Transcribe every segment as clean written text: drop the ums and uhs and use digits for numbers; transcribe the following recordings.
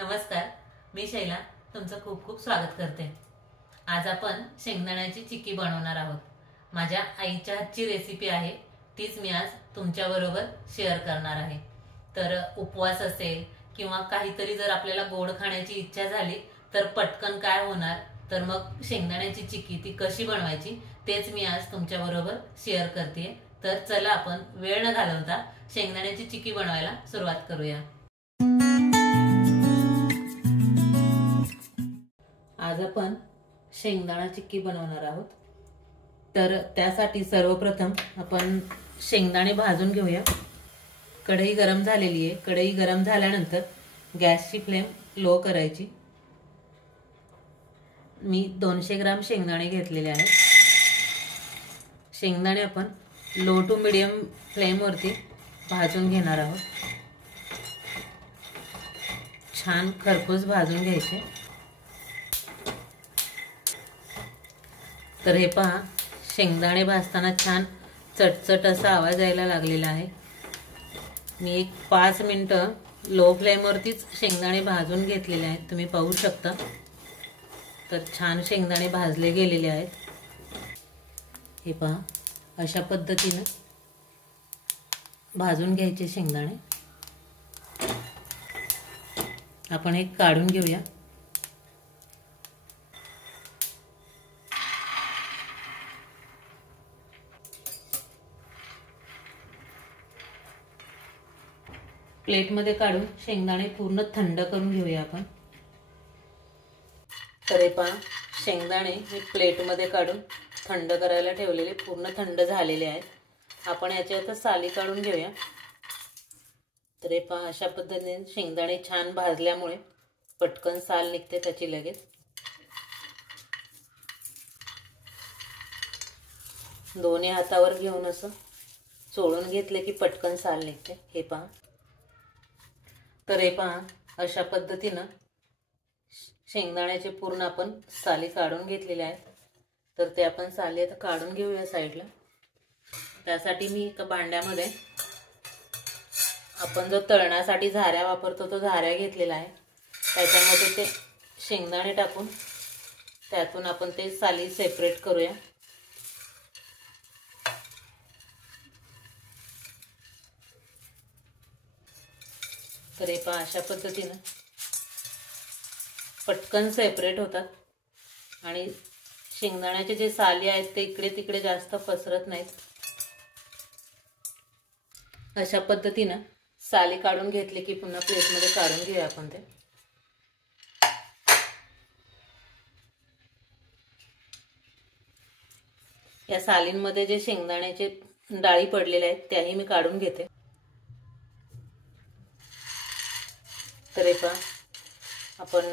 नमस्कार, मी शैला तुमचं खूप खूप स्वागत करते। आज आपण शेंगदाण्याची चिक्की बनवणार आहोत। माझ्या आईच्या हातची रेसिपी आहे, तीच मी आज तुमच्या बरोबर शेअर करणार आहे। तर उपवास असेल किंवा काहीतरी जर आपल्याला गोड खाण्याची इच्छा झाली तर पटकन काय होणार, तर मग शेंगदाण्याची चिक्की ती कशी बनवायची तेच मी आज तुमच्या बरोबर शेअर करते। तर चला आपण वेळ न घालवता शेंगदाण्याची चिक्की बनवायला सुरुवात करूया। आज आपण शेंगदाणा चिक्की बनवणार आहोत। तर त्यासाठी सर्वप्रथम आपण शेंगदाणे भाजून घेऊया। कढई गरम झालेली आहे। कढई गरम झाल्यानंतर गॅसची फ्लेम लो करायची। मी 200 ग्राम शेंगदाणे घेतलेले आहेत। शेंगदाणे आपण लो टू मीडियम फ्लेम वरती भाजून घेणार आहोत। छान खरपूस भाजून घ्यायचे। तर हे पहा, शेंगदाणे भाजताना छान चटचट असा आवाज यायला लागलेला आहे। मी एक 5 मिनिटं लो फ्लेम वरतीच शेंगदाणे भाजून घेतलेले आहेत, तुम्ही पाहू शकता। तर छान शेंगदाणे भाजले गेलेले आहेत। हे पहा, अशा पद्धतीने भाजून घ्यायचे शेंगदाणे। आपण एक काढून घेऊया। प्लेट मध्ये काढून शेंगदाणे पूर्ण थंड करून घेऊया आपण। तर हे पहा, शेंगदाणे मी प्लेट मध्ये काढून थंड करायला ठेवलेले पूर्ण थंड झालेले आहेत। आपण याच्या आता साली काढून घेऊया। तर हे पहा, अशा पद्धतीने शेंगदाणे छान भाजल्यामुळे पटकन साल निघते त्याची लगेच। दोन्ही हातावर घेऊन असं चोळून घेतले की पटकन साल निघते। हे पहा, तर हे पहा, अशा पद्धतीने शेंगदाण्याचे पूर्ण आपण साली काढून घेतलेले आहेत। तर ते आपण साली आता काढून घेऊया साईडला। त्यासाठी मी एका भांड्यामध्ये आपण जो तळण्यासाठी झाऱ्या वापरतो तो झाऱ्या घेतलेला आहे। त्याच्यामध्ये ते शेंगदाणे टाकून त्यातून आपण ते साली सेपरेट करूया। तर हे पहा, अशा पद्धतीने पटकन सेपरेट होतात आणि शेंगदाण्याचे जे साली आहेत ते इकडे तिकडे जास्त पसरत नाहीत। अशा पद्धतीने साली काढून घेतले की पुन्हा प्लेट मध्ये काढून घेऊया आपण ते। या सालींमध्ये जे शेंगदाण्याचे डाळी पडलेले आहेत त्याही मी काढून घेते। तर हे पहा, आपण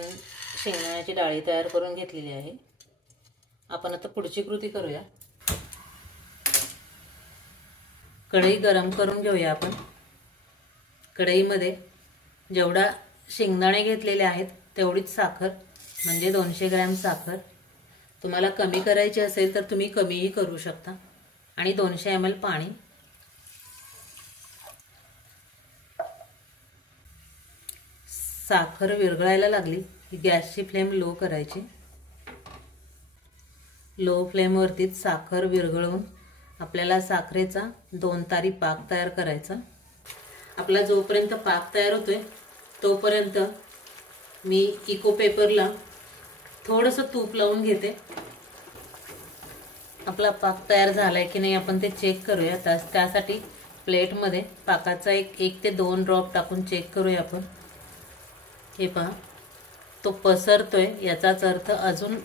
शेंगदाण्याची डाळी तयार करून घेतलेली आहे। आपण आता पुढची कृती करूया। कढई गरम करून घेऊया आपण। कढईमध्ये जेवढा शेंगदाणे घेतलेले आहेत तेवढीच साखर, म्हणजे 200 ग्रॅम साखर। तुम्हाला कमी करायची असेल तर तुम्ही कमीही करू शकता। आणि 200 ml पाणी। साखर विरघळायला लागली की गॅसची फ्लेम लो करायची। लो फ्लेम वरतीच साखर विरघळून आपल्याला साखरेचा 2 तारी पाक तयार करायचा। आपला जोपर्यंत पाक तयार होतोय तोपर्यंत मी इको पेपरला थोडंसं तूप लावून घेते। आपला पाक तयार झालाय की नाही आपण ते चेक करूया। त्यासाठी प्लेट मध्ये पाकाचा 1 ते 2 ड्रॉप टाकून चेक करूया आपण। हे पहा, तो पसरतोय, याचाच अर्थ अजून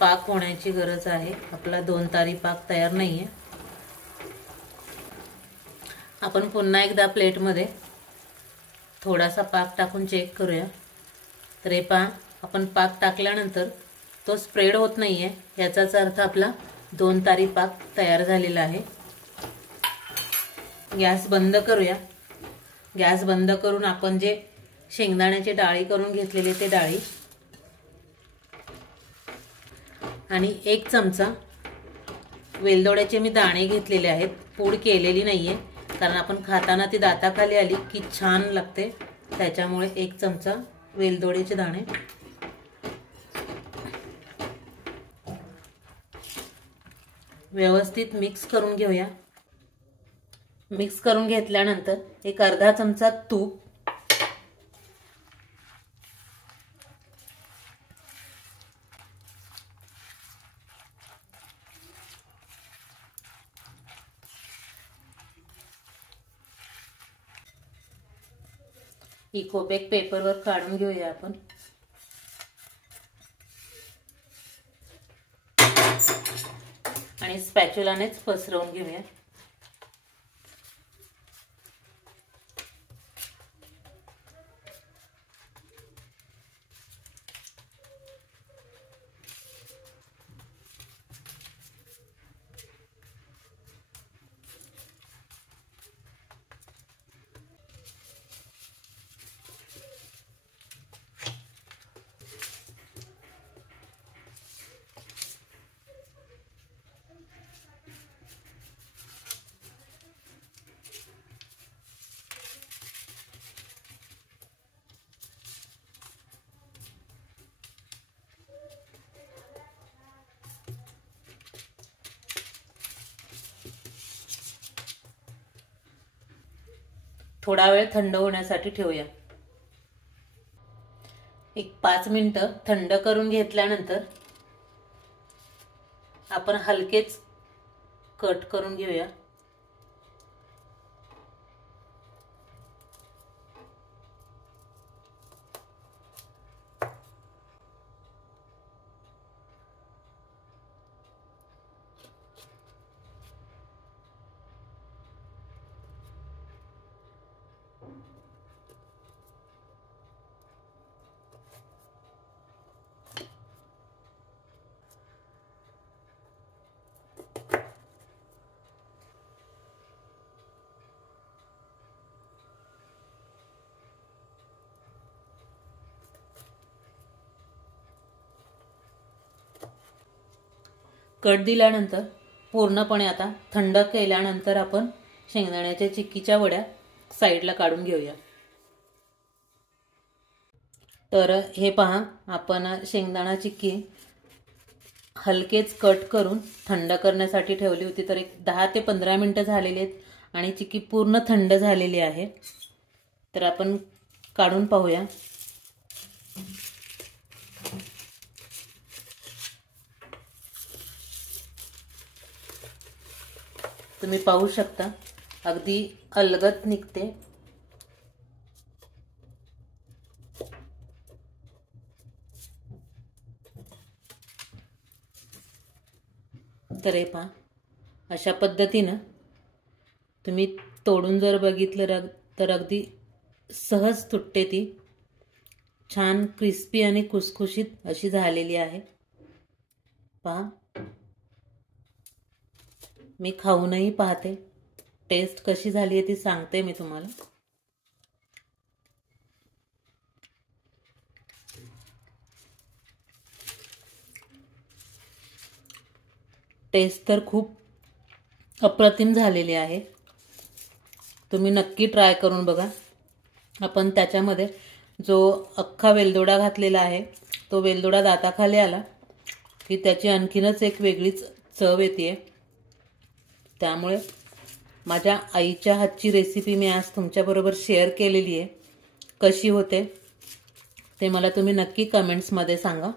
पाक होण्याची गरज आहे। आपला 2 तारी पाक तयार नाहीये। आपण पुन्हा एकदा प्लेट मध्ये थोडासा पाक टाकून चेक करूया। तर हे पहा, आपण पाक टाकल्यानंतर तो स्प्रेड होत नाहीये, याचाच अर्थ आपला 2 तारी पाक तयार झालेला आहे। गॅस बंद करूया। गॅस बंद करून आपण जे शेंगदाण्याची डाळी करून घेतलेले ते डाळी आणि 1 चमचा वेलदोड्याचे मी दाणे घेतलेले आहेत। पूड केलेली नाहीये, कारण आपण खाताना ती दाताखाली आली की छान लागते, त्याच्यामुळे 1 चमचा वेलदोड्याचे दाणे, व्यवस्थित मिक्स करून घेऊया। मिक्स करून घेतल्यानंतर एक अर्धा चमचा तूप, इकोबेक पेपरवर काढून घेऊया आपण। आणि स्पॅच्युलानेच पसरवून घेऊया। थोडा वेळ थंड होण्यासाठी ठेवूया। एक 5 मिनिटं थंड करून घेतल्यानंतर आपण हलकेच कट करून घेऊया। कट दिल्यानंतर पूर्णपणे आता थंड केल्यानंतर आपण शेंगदाण्याच्या चिक्कीच्या वड्या साईडला काढून घेऊया। तर हे पहा, आपण शेंगदाणा चिक्की हलकेच कट करून थंड करण्यासाठी ठेवली होती। तर एक 10 ते 15 मिनिटं झालेली आहेत आणि चिक्की पूर्ण थंड झालेली आहे। तर आपण काढून पाहूया। तुम्ही पाहू शकता अगदी अलगद निघते। तर हे पहा, अशा पद्धतीनं तुम्ही तोडून जर बघितलं तर अगदी सहज तुटते ती। छान क्रिस्पी आणि खुसखुशीत अशी झालेली आहे। पहा, मी खाऊनही पाहते, टेस्ट कशी झाली आहे ती सांगते मी तुम्हाला। टेस्ट तर खूप अप्रतिम झालेली आहे। तुम्ही नक्की ट्राय करून बघा। आपण त्याच्यामध्ये जो अख्खा वेलदोडा घातलेला आहे, तो वेलदोडा दाताखाली आला की त्याची आणखीनच एक वेगळीच चव येते। त्यामुळे माझ्या आईच्या हातची रेसिपी मी आज तुमच्याबरोबर शेअर केलेली आहे। कशी होते ते मला तुम्ही नक्की कमेंट्समध्ये सांगा।